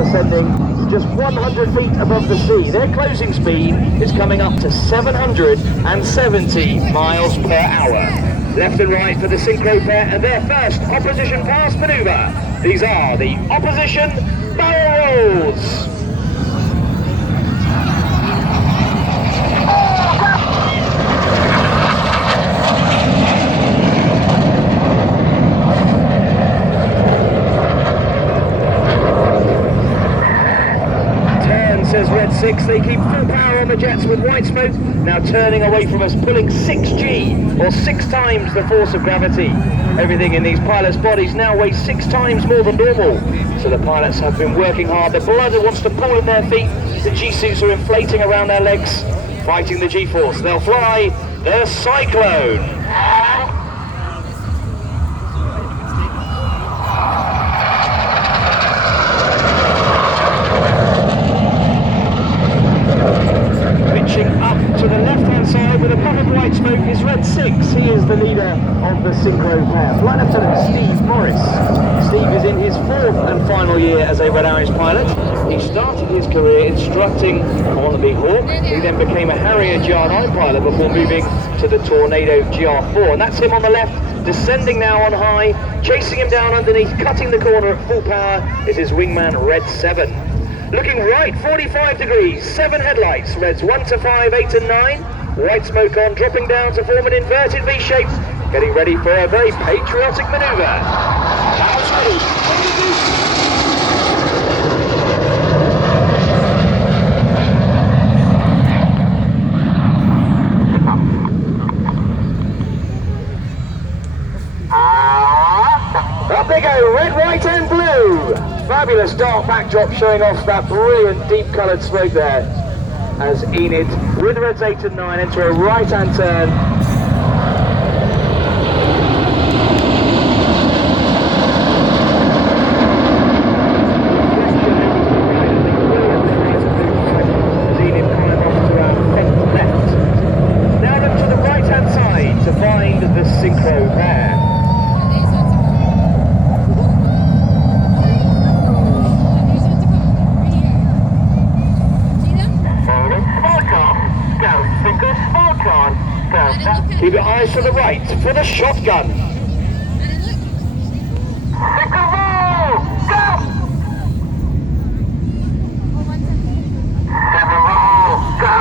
ascending just 100 feet above the sea. Their closing speed is coming up to 770 miles per hour. Left and right for the synchro pair and their first opposition pass maneuver. These are the opposition barrel rolls. Says Red 6, they keep full power on the jets with white smoke, now turning away from us, pulling 6G, or 6 times the force of gravity. Everything in these pilots' bodies now weighs 6 times more than normal, so the pilots have been working hard. The blood wants to pool in their feet, the G-suits are inflating around their legs, fighting the G-force. They'll fly the Cyclone. Up to the left-hand side with a puff of white smoke is Red 6. He is the leader of the synchro pair. Flight Lieutenant Steve Morris. Steve is in his 4th and final year as a Red Irish pilot. He started his career instructing on the Hawk. He then became a Harrier GR9 pilot before moving to the Tornado GR4. And that's him on the left, descending now on high, chasing him down underneath, cutting the corner at full power is his wingman Red 7. Looking right, 45 degrees, 7 headlights, Reds 1 to 5, 8 and 9. White smoke on, dropping down to form an inverted V shape. Getting ready for a very patriotic maneuver. Valves ready. Up they go, red, white and blue. Fabulous dark backdrop showing off that brilliant deep coloured smoke there as Enid with Reds 8 and 9 enter a right hand turn. As Enid climb off to our left. Now look to the right hand side to find the synchro pair. Keep your eyes to the right for the shotgun. Synchro roll! Go! 7 roll! Go!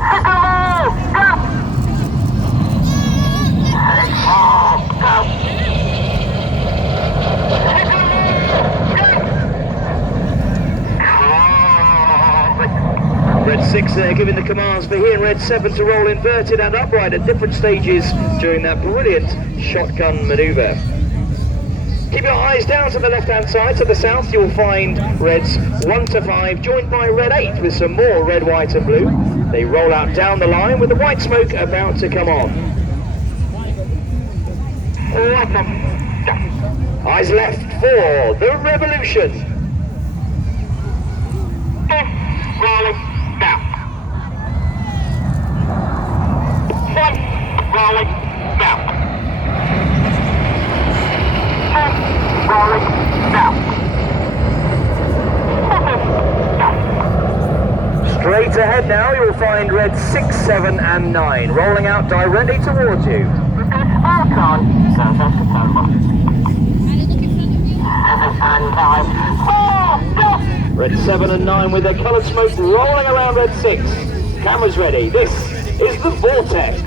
Synchro roll! Go! 6 roll! Go! Synchro roll! Go! Red 6 there giving the commands for he and Red 7 to roll inverted and upright at different stages during that brilliant shotgun maneuver. Keep your eyes down to the left-hand side. To the south you'll find Reds 1 to 5 joined by Red 8 with some more red, white and blue. They roll out down the line with the white smoke about to come on. Eyes left for the Revolution. Rolling. Now. 1, rolling, now. 2, rolling, now. 7, straight ahead now, you'll find Red 6, 7 and 9, rolling out directly towards you. With the spark on, go that's the Cobra. 7 and 9, 4, go! Red 7 and 9 with their coloured smoke rolling around Red 6. Cameras ready. This is the Vortex.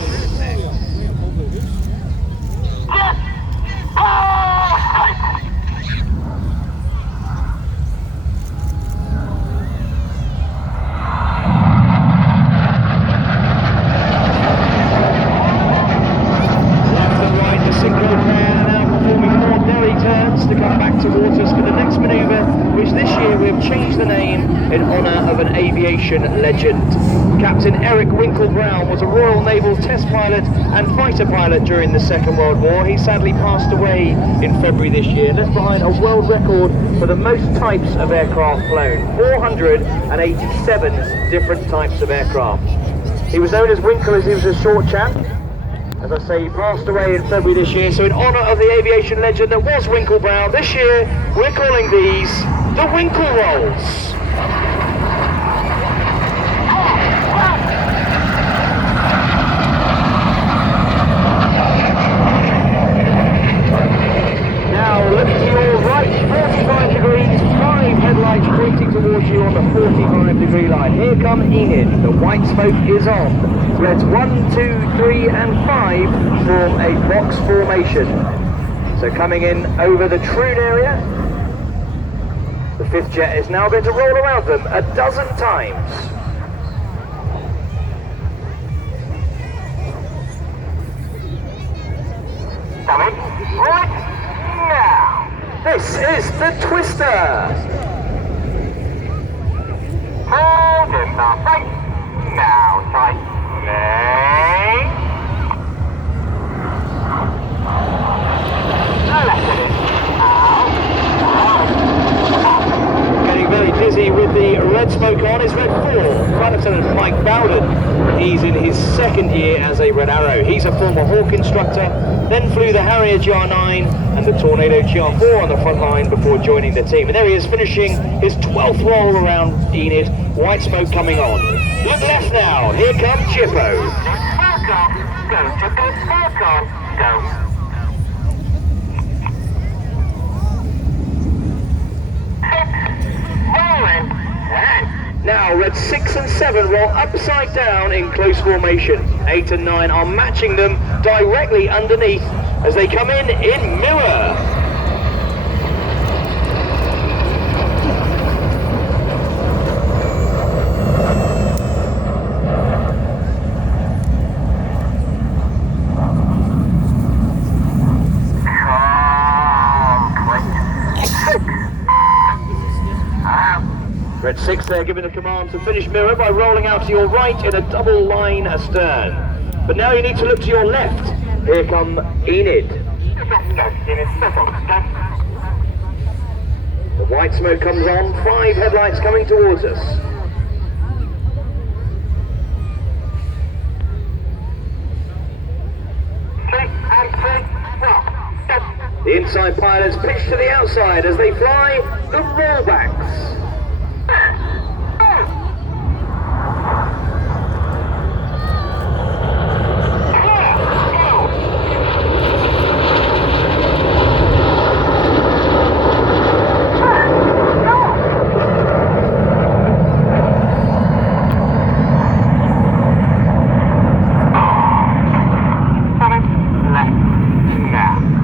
Left and right, the synchro pair are now performing ordinary turns to come back towards us for the next manoeuvre, which this year we have changed the name in honour of an aviation legend. Captain Eric Winkle Brown was a Royal Naval test pilot and fighter pilot during the Second World War. He sadly passed away in February this year, left behind a world record for the most types of aircraft flown, 487 different types of aircraft. He was known as Winkle as he was a short chap. As I say, he passed away in February this year, so in honour of the aviation legend that was Winkle Brown, this year we're calling these the Winkle Rolls. Now look to your right, 45 degrees, 5 headlights pointing towards you on the 45-degree line. Here come Enid, the white smoke is on. Reds 1, 2, 3 and 5 form a box formation. So coming in over the Troon area, the 5th jet is now going to roll around them a dozen times. Coming right now. This is the Twister. Hold in the right. Now tight. Getting very dizzy with the red smoke on is Red 4, Flight Lieutenant Mike Bowden. He's in his 2nd year as a Red Arrow. He's a former Hawk instructor, then flew the Harrier GR9 and the Tornado GR4 on the front line before joining the team. And there he is finishing his 12th roll around Enid, white smoke coming on. Look left now, here comes Chippo. Go, Chippo, spark on, go. Now Red 6 and 7 roll upside down in close formation. 8 and 9 are matching them directly underneath as they come in mirror. Red 6 there giving the command to finish mirror by rolling out to your right in a double line astern. But now you need to look to your left. Here come Enid. The white smoke comes on, 5 headlights coming towards us. The inside pilots pitch to the outside as they fly the rollbacks.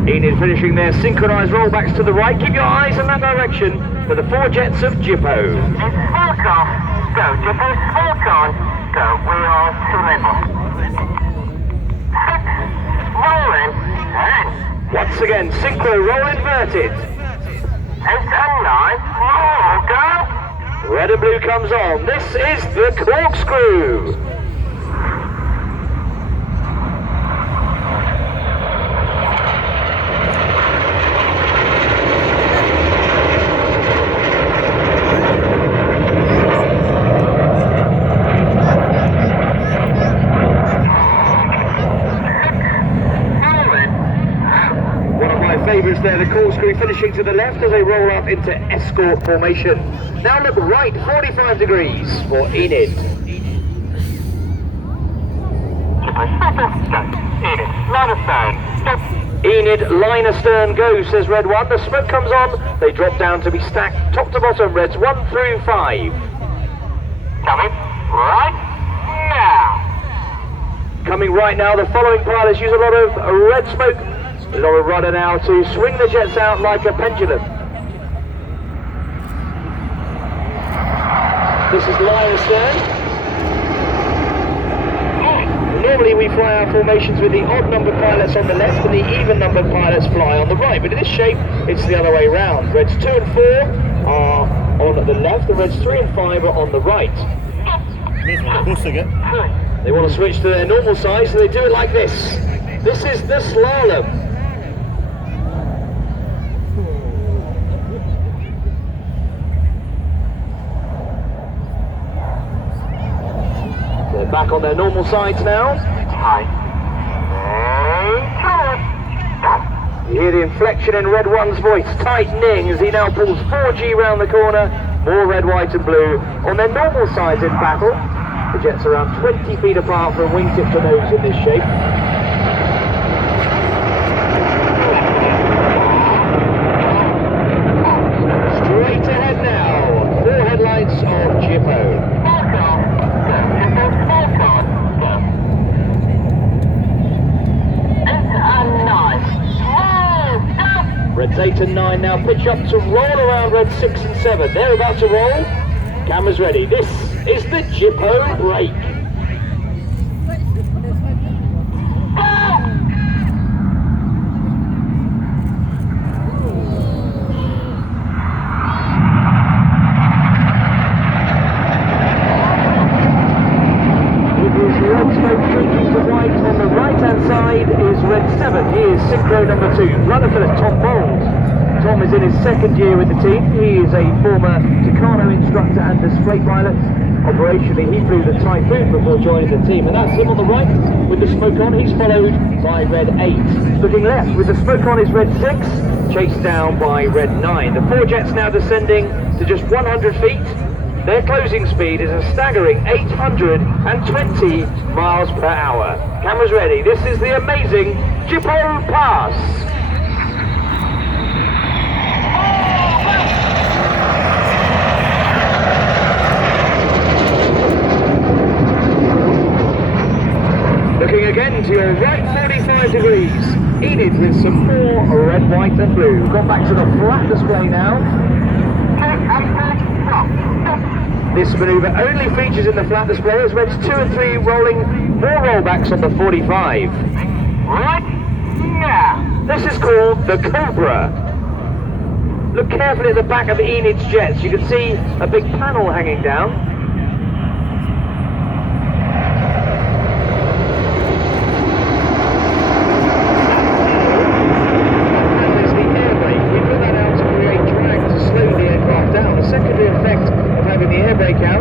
Enid finishing their synchronized rollbacks to the right. Keep your eyes in that direction for the 4 jets of Jippo. Spark off. Go, Jippo. Spark on. Go. We are to level. 6. Rolling. 10. Once again, synchro roll inverted. 8 and 9. Roll. Go. Red and blue comes on. This is the corkscrew. Favourites there, the corkscrew finishing to the left as they roll up into escort formation. Now look right, 45 degrees for Enid. Enid, line astern go, says Red 1. The smoke comes on, they drop down to be stacked top to bottom, Reds 1 through 5. Coming right now. Coming right now, the following pilots use a lot of red smoke. A lot of rudder now to swing the jets out like a pendulum. This is line astern. Normally we fly our formations with the odd numbered pilots on the left and the even numbered pilots fly on the right, but in this shape it's the other way round. Reds 2 and 4 are on the left, and Reds 3 and 5 are on the right. They want to switch to their normal size, so they do it like this. This is the Slalom. They're back on their normal sides now. Hi. You hear the inflection in Red 1's voice tightening as he now pulls 4G round the corner. More red, white and blue on their normal sides in battle. The jets are around 20 feet apart from wingtip to nose in this shape. Straight ahead now, 4 headlights of Jippo. Reds 8 and 9 now pitch up to roll around Red 6 and 7. They're about to roll. Cameras ready. This is the Jippo break. With his red smoke drinking to white on the right-hand side is Red 7. He is synchro number 2. Runner for the Tom Bowles. Tom is in his 2nd year with the team. He is a former Tucano instructor and display pilot. Operationally, he flew the Typhoon before joining the team, and that's him on the right with the smoke on. He's followed by Red 8. Looking left with the smoke on is Red 6, chased down by Red 9. The 4 jets now descending to just 100 feet. Their closing speed is a staggering 820 miles per hour. Cameras ready. This is the amazing Jippo Pass. Looking again to your right 45 degrees. Enid with some more red, white and blue. Gone back to the flat display now. This manoeuvre only features in the flat display as Reds 2 and 3 rolling more rollbacks on the 45. Right? Yeah. This is called the Cobra. Look carefully at the back of Enid's jets. You can see a big panel hanging down.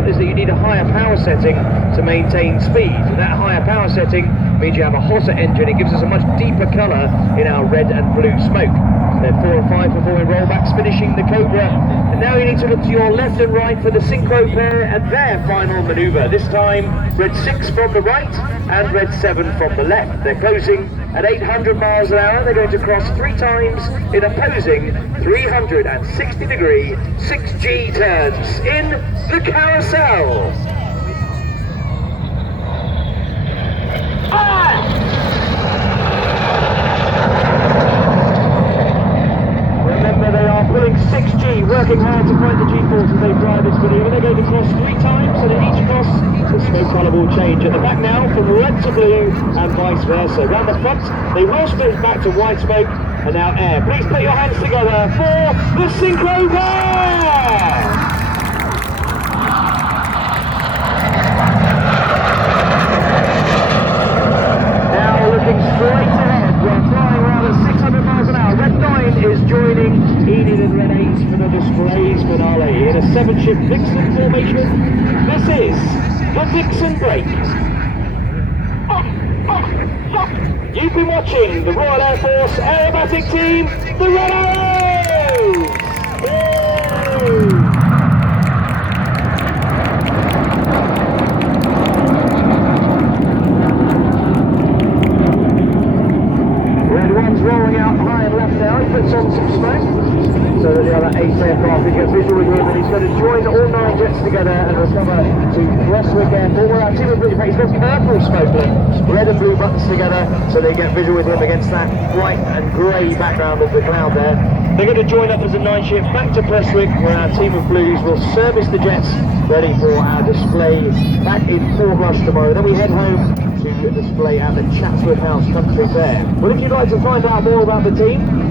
Is that you need a higher power setting to maintain speed. And that higher power setting means you have a hotter engine. It gives us a much deeper colour in our red and blue smoke. They're 4 and 5 performing rollbacks, finishing the Cobra. And now you need to look to your left and right for the synchro pair and their final manoeuvre. This time, Red 6 from the right and Red 7 from the left. They're closing at 800 miles an hour. They're going to cross 3 times in opposing 360-degree 6G turns in the carousel. 5! Remember, they are pulling 6G, working hard to find the G-force as they fly this manoeuvre. They're going to cross 3 times, and at each cross, the smoke colour will change. At the back now, from red to blue, and vice versa. Round the front, they will split back to white smoke, and now air. Please put your hands together for the synchro pair! Now looking straight ahead, we're flying around at 600 miles an hour. Red 9 is joining Enid and Red 8 for the displays finale in a 7-ship Vixen formation. This is the Vixen break. You've been watching the Royal Air Force aerobatic team, the Red Arrows! Woo! Red 1's rolling out high and left now. He puts on some smoke so that the other 8 aircraft can get visual with him, and he's going to join all 9 jets together and recover to Prestwick Airport, where our team of British, he's got purple smoke, red and blue buttons together so they get visual with him against that white and grey background of the cloud there. They're going to join up as a 9 ship back to Prestwick, where our team of blues will service the jets ready for our display back in Fort Rush tomorrow. Then we head home to display at the Chatsworth House Country Fair. Well, if you'd like to find out more about the team,